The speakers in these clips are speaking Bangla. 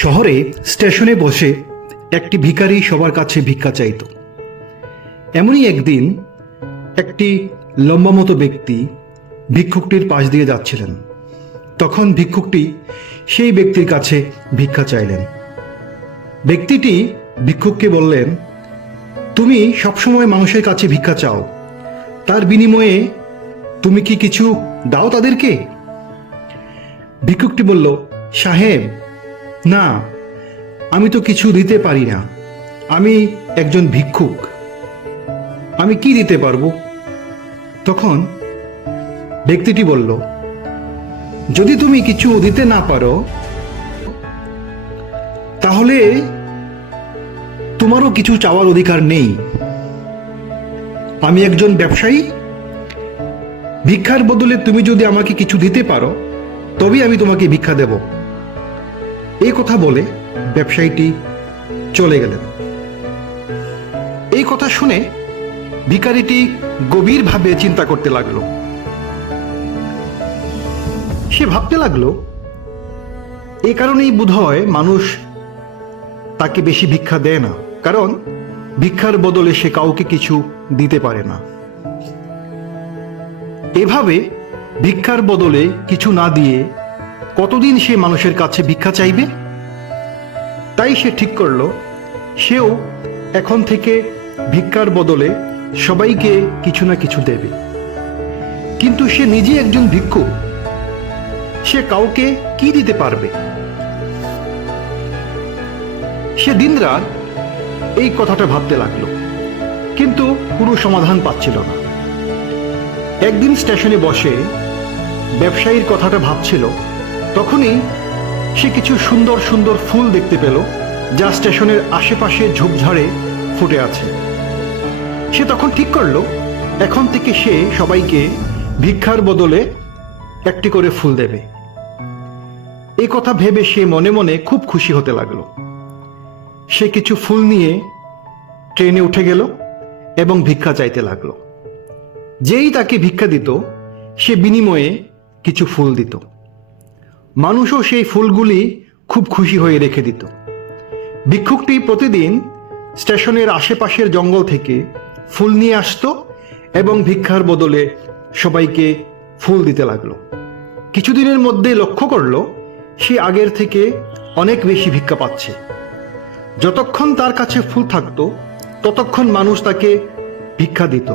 শহরে স্টেশনে বসে একটি ভিখারি সবার কাছে ভিক্ষা চাইত। এমনই একদিন একটি লম্বা মতো ব্যক্তি ভিক্ষুকটির পাশ দিয়ে যাচ্ছিলেন। তখন ভিক্ষুকটি সেই ব্যক্তির কাছে ভিক্ষা চাইলেন। ব্যক্তিটি ভিক্ষুককে বললেন, তুমি সবসময় মানুষের কাছে ভিক্ষা চাও, তার বিনিময়ে তুমি কি কিছু দাও তাদেরকে? ভিক্ষুকটি বলল, সাহেব, না, আমি তো কিছু দিতে পারি না, আমি একজন ভিক্ষুক, আমি কি দিতে পারবো? তখন ব্যক্তিটি বলল, যদি তুমি কিছু দিতে না পারো তাহলে তোমারও কিছু চাওয়ার অধিকার নেই। আমি একজন ব্যবসায়ী, ভিক্ষার বদলে তুমি যদি আমাকে কিছু দিতে পারো তবেই আমি তোমাকে ভিক্ষা দেব। এই কথা বলে ব্যবসায়ীটি চলে গেলেন। এই কথা শুনে ভিখারিটি গভীরভাবে চিন্তা করতে লাগলো। সে ভাবতে লাগলো, এই কারণেই বোধহয় মানুষ তাকে বেশি ভিক্ষা দেয় না, কারণ ভিক্ষার বদলে সে কাউকে কিছু দিতে পারে না। এভাবে ভিক্ষার বদলে কিছু না দিয়ে কতদিন সে মানুষের কাছে ভিক্ষা চাইবে? তাই সে ঠিক করলো, সেও এখন থেকে ভিক্ষার বদলে সবাইকে কিছু না কিছু দেবে। কিন্তু সে নিজে একজন ভিক্ষুক, সে কাউকে কি দিতে পারবে? সে দিনরাত এই কথাটা ভাবতে লাগলো, কিন্তু কোনো সমাধান পাচ্ছিল না। একদিন স্টেশনে বসে ব্যবসায়ীর কথাটা ভাবছিল, তখনই সে কিছু সুন্দর সুন্দর ফুল দেখতে পেল, যা স্টেশনের আশেপাশে ঝোপঝাড়ে ফুটে আছে। সে তখন ঠিক করলো, এখন থেকে সে সবাইকে ভিক্ষার বদলে একটি করে ফুল দেবে। এই কথা ভেবে সে মনে মনে খুব খুশি হতে লাগলো। সে কিছু ফুল নিয়ে ট্রেনে উঠে গেল এবং ভিক্ষা চাইতে লাগলো। যেই তাকে ভিক্ষা দিত সে বিনিময়ে কিছু ফুল দিত। মানুষও সেই ফুলগুলি খুব খুশি হয়ে রেখে দিত। ভিক্ষুকটি প্রতিদিন স্টেশনের আশেপাশের জঙ্গল থেকে ফুল নিয়ে আসতো এবং ভিক্ষার বদলে সবাইকে ফুল দিতে লাগলো। কিছুদিনের মধ্যে লক্ষ্য করলো, সে আগের থেকে অনেক বেশি ভিক্ষা পাচ্ছে। যতক্ষণ তার কাছে ফুল থাকতো ততক্ষণ মানুষ তাকে ভিক্ষা দিত।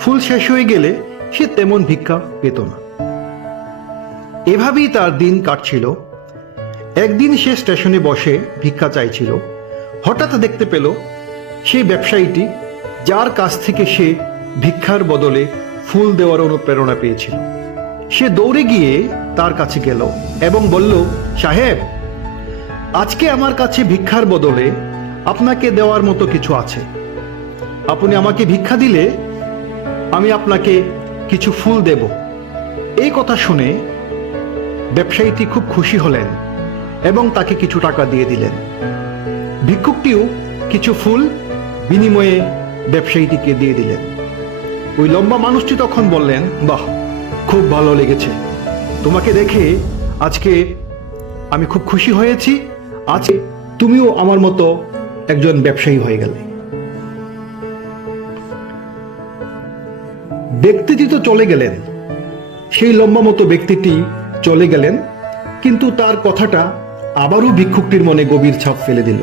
ফুল শেষ হয়ে গেলে সে তেমন ভিক্ষা পেত না। এভাবেই তার দিন কাটছিল। একদিন সে স্টেশনে বসে ভিক্ষা চাইছিল। হঠাৎ দেখতে পেল সেই ব্যবসায়ীটি, যার কাছ থেকে সে ভিক্ষার বদলে ফুল দেওয়ার অনুপ্রেরণা পেয়েছিল। সে দৌড়ে গিয়ে তার কাছে গেল এবং বলল, সাহেব, আজকে আমার কাছে ভিক্ষার বদলে আপনাকে দেওয়ার মতো কিছু আছে। আপনি আমাকে ভিক্ষা দিলে আমি আপনাকে কিছু ফুল দেব। এই কথা শুনে ব্যবসায়ীটি খুব খুশি হলেন এবং তাকে কিছু টাকা দিয়ে দিলেন। ভিক্ষুকটিও কিছু ফুল বিনিময়ে ব্যবসায়ীটিকে দিয়ে দিলেন। ওই লম্বা মানুষটি তখন বললেন, বাহ, খুব ভালো লেগেছে, তোমাকে দেখে আজকে আমি খুব খুশি হয়েছি। আজকে তুমিও আমার মতো একজন ব্যবসায়ী হয়ে গেলে। ব্যক্তিটি তো চলে গেলেন, সেই লম্বা মতো ব্যক্তিটি চলে গেলেন, কিন্তু তার কথাটা আবারও ভিক্ষুকটির মনে গভীর ছাপ ফেলে দিল।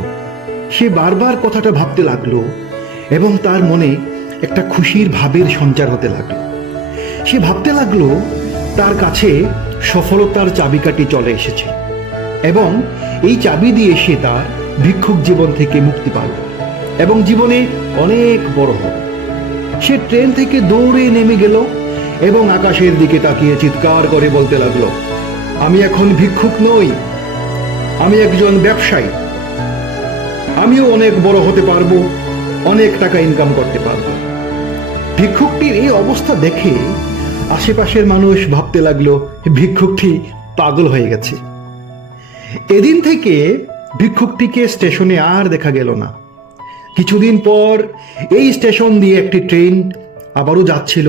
সে বারবার কথাটা ভাবতে লাগলো এবং তার মনে একটা খুশির ভাবের সঞ্চার হতে লাগলো। সে ভাবতে লাগলো, তার কাছে সফলতার চাবিকাঠি চলে এসেছে এবং এই চাবি দিয়ে সে তার ভিক্ষুক জীবন থেকে মুক্তি পাবে এবং জীবনে অনেক বড় হবে। সে ট্রেন থেকে দৌড়ে নেমে গেল এবং আকাশের দিকে তাকিয়ে চিৎকার করে বলতে লাগলো, আমি এখন ভিক্ষুক নই, আমি একজন ব্যবসায়ী, আমিও অনেক বড় হতে পারবো, অনেক টাকা ইনকাম করতে পারবো। ভিক্ষুকটির এই অবস্থা দেখে আশেপাশের মানুষ ভাবতে লাগলো, ভিক্ষুকটি পাগল হয়ে গেছে। এদিন থেকে ভিক্ষুকটিকে স্টেশনে আর দেখা গেল না। কিছুদিন পর এই স্টেশন দিয়ে একটি ট্রেন আবারও যাচ্ছিল।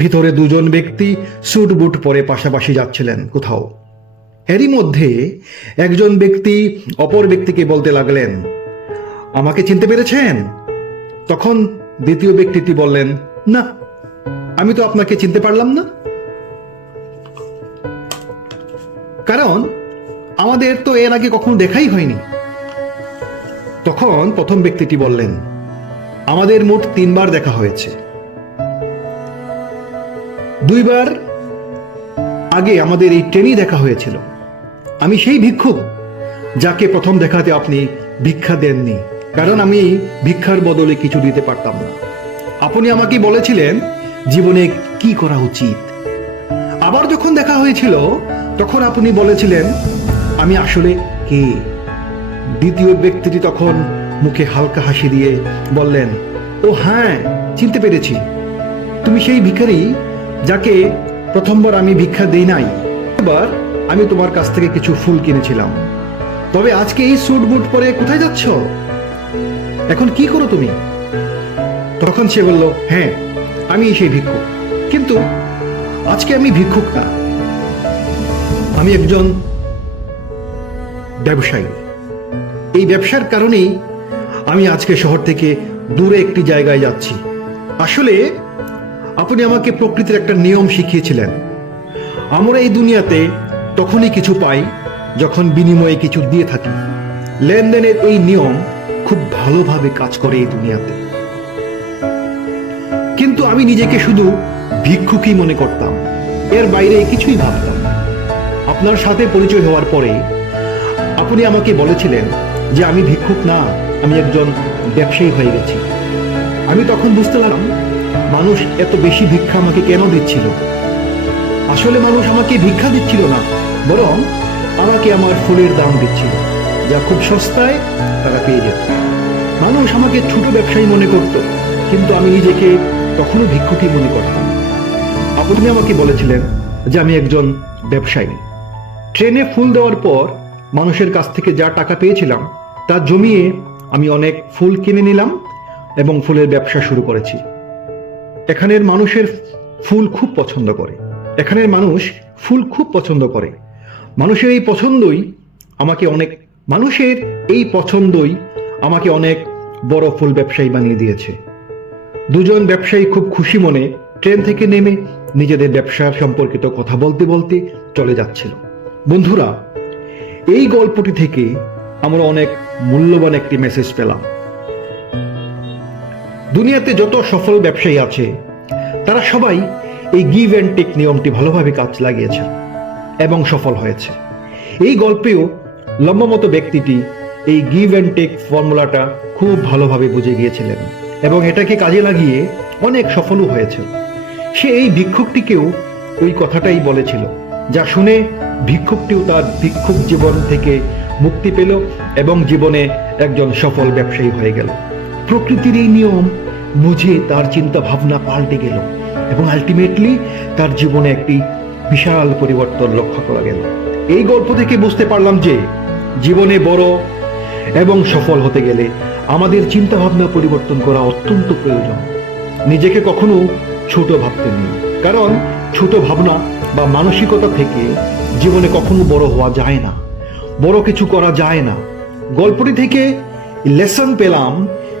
ভিতরে দুজন ব্যক্তি স্যুট বুট পরে পাশাপাশি যাচ্ছিলেন কোথাও। এরই মধ্যে একজন ব্যক্তি অপর ব্যক্তিকে বলতে লাগলেন, আমাকে চিনতে পেরেছেন? তখন দ্বিতীয় ব্যক্তিটি বললেন, না, আমি তো আপনাকে চিনতে পারলাম না, কারণ আমাদের তো এর আগে কখনো দেখাই হয়নি। তখন প্রথম ব্যক্তিটি বললেন, আমাদের মোট 3 বার দেখা হয়েছে। 2 বার আগে আমাদের এই ট্রেনেই দেখা হয়েছিল। আমি সেই ভিক্ষুক যাকে প্রথম দেখাতে আপনি ভিক্ষা দেননি, কারণ আমি ভিক্ষার বদলে কিছু দিতে পারতাম না। আপনি আমাকে বলেছিলেন জীবনে কি করা উচিত। আবার যখন দেখা হয়েছিল তখন আপনি বলেছিলেন আমি আসলে কে। দ্বিতীয় ব্যক্তিটি তখন মুখে হালকা হাসি দিয়ে বললেন, ও হ্যাঁ, চিনতে পেরেছি, তুমি সেই ভিখারি যাকে প্রথমবার আমি ভিক্ষা দেই নাই। এবার আমি তোমার কাছ থেকে কিছু ফুল কিনেছিলাম। তবে আজকে এই স্যুট বুট পরে কোথায় যাচ্ছ? এখন কি করো তুমি? তখন সে বলল, হ্যাঁ, আমি সেই ভিক্ষুক, কিন্তু আজকে আমি ভিক্ষুক না, আমি একজন ব্যবসায়ী। এই ব্যবসার কারণেই আমি আজকে শহর থেকে দূরে একটি জায়গায় যাচ্ছি। আসলে আপনি আমাকে প্রকৃতির একটা নিয়ম শিখিয়েছিলেন। আমরা এই দুনিয়াতে তখনই কিছু পাই যখন বিনিময়ে কিছু দিয়ে থাকি। লেনদেনের এই নিয়ম খুব ভালোভাবে কাজ করে এই দুনিয়াতে। কিন্তু আমি নিজেকে শুধু ভিক্ষুকই মনে করতাম, এর বাইরে কিছুই ভাবতাম না। আপনার সাথে পরিচয় হওয়ার পরে আপনি আমাকে বলেছিলেন যে আমি ভিক্ষুক না, আমি একজন ব্যবসায়ী হয়ে গেছি। আমি তখন বুঝতে পারলাম মানুষ এত বেশি ভিক্ষা আমাকে কেন দিচ্ছিল। আসলে মানুষ আমাকে ভিক্ষা দিচ্ছিল না, বরং আমাকে আমার ফুলের দাম দিচ্ছিল, যা খুব সস্তায় তারা পেয়ে যেত। মানুষ আমাকে ছোট ব্যবসায়ী মনে করত, কিন্তু আমি নিজেকে তখনও ভিক্ষুকই মনে করতাম। আপনি আমাকে বলেছিলেন যে আমি একজন ব্যবসায়ী। ট্রেনে ফুল দেওয়ার পর মানুষের কাছ থেকে যা টাকা পেয়েছিলাম তা জমিয়ে আমি অনেক ফুল কিনে নিলাম এবং ফুলের ব্যবসা শুরু করেছি। এখানের মানুষের ফুল খুব পছন্দ করে। এখানের মানুষ ফুল খুব পছন্দ করে। মানুষের এই পছন্দই আমাকে অনেক বড় ফুল ব্যবসায়ী বানিয়ে দিয়েছে। দুজন ব্যবসায়ী খুব খুশি মনে ট্রেন থেকে নেমে নিজেদের ব্যবসার সম্পর্কিত কথা বলতে বলতে চলে যাচ্ছিল। বন্ধুরা, এই গল্পটি থেকে আমরা অনেক মূল্যবান একটি মেসেজ পেলাম। দুনিয়াতে যত সফল ব্যবসায়ী আছে তারা সবাই এই গিভ অ্যান্ড টেক নিয়মটি ভালোভাবে কাজ লাগিয়েছে এবং সফল হয়েছে। এই গল্পেও লম্বামতো ব্যক্তিটি এই গিভ অ্যান্ড টেক ফর্মুলাটা খুব ভালোভাবে বুঝে গিয়েছিলেন এবং এটাকে কাজে লাগিয়ে অনেক সফলও হয়েছে। সে এই ভিক্ষুকটিকেও ওই কথাটাই বলেছিল, যা শুনে ভিক্ষুকটিও তার ভিক্ষুক জীবন থেকে মুক্তি পেল এবং জীবনে একজন সফল ব্যবসায়ী হয়ে গেল। প্রকৃতির এই নিয়ম বুঝে তার চিন্তা ভাবনা পাল্টে গেল এবং আলটিমেটলি তার জীবনে একটি বিশাল পরিবর্তন লক্ষ্য করা গেল। এই গল্প থেকে বুঝতে পারলাম যে জীবনে বড় এবং সফল হতে গেলে আমাদের চিন্তা ভাবনা পরিবর্তন করা অত্যন্ত প্রয়োজন। নিজেকে কখনো ছোট ভাবতে নেই, কারণ ছোট ভাবনা বা মানসিকতা থেকে জীবনে কখনো বড় হওয়া যায় না, বড় কিছু করা যায় না। গল্পটি থেকে লেসন পেলাম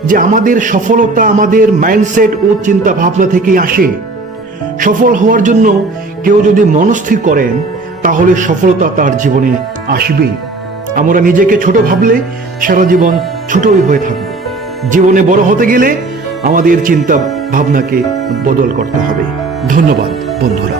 যে আমাদের সফলতা আমাদের মাইন্ডসেট ও চিন্তা ভাবনা থেকেই আসে। সফল হওয়ার জন্য কেউ যদি মনস্থির করেন তাহলে সফলতা তার জীবনে আসবেই। আমরা নিজেকে ছোট ভাবলে সারা জীবন ছোটই হয়ে থাকব। জীবনে বড় হতে গেলে আমাদের চিন্তা ভাবনাকে বদল করতে হবে। ধন্যবাদ বন্ধুরা।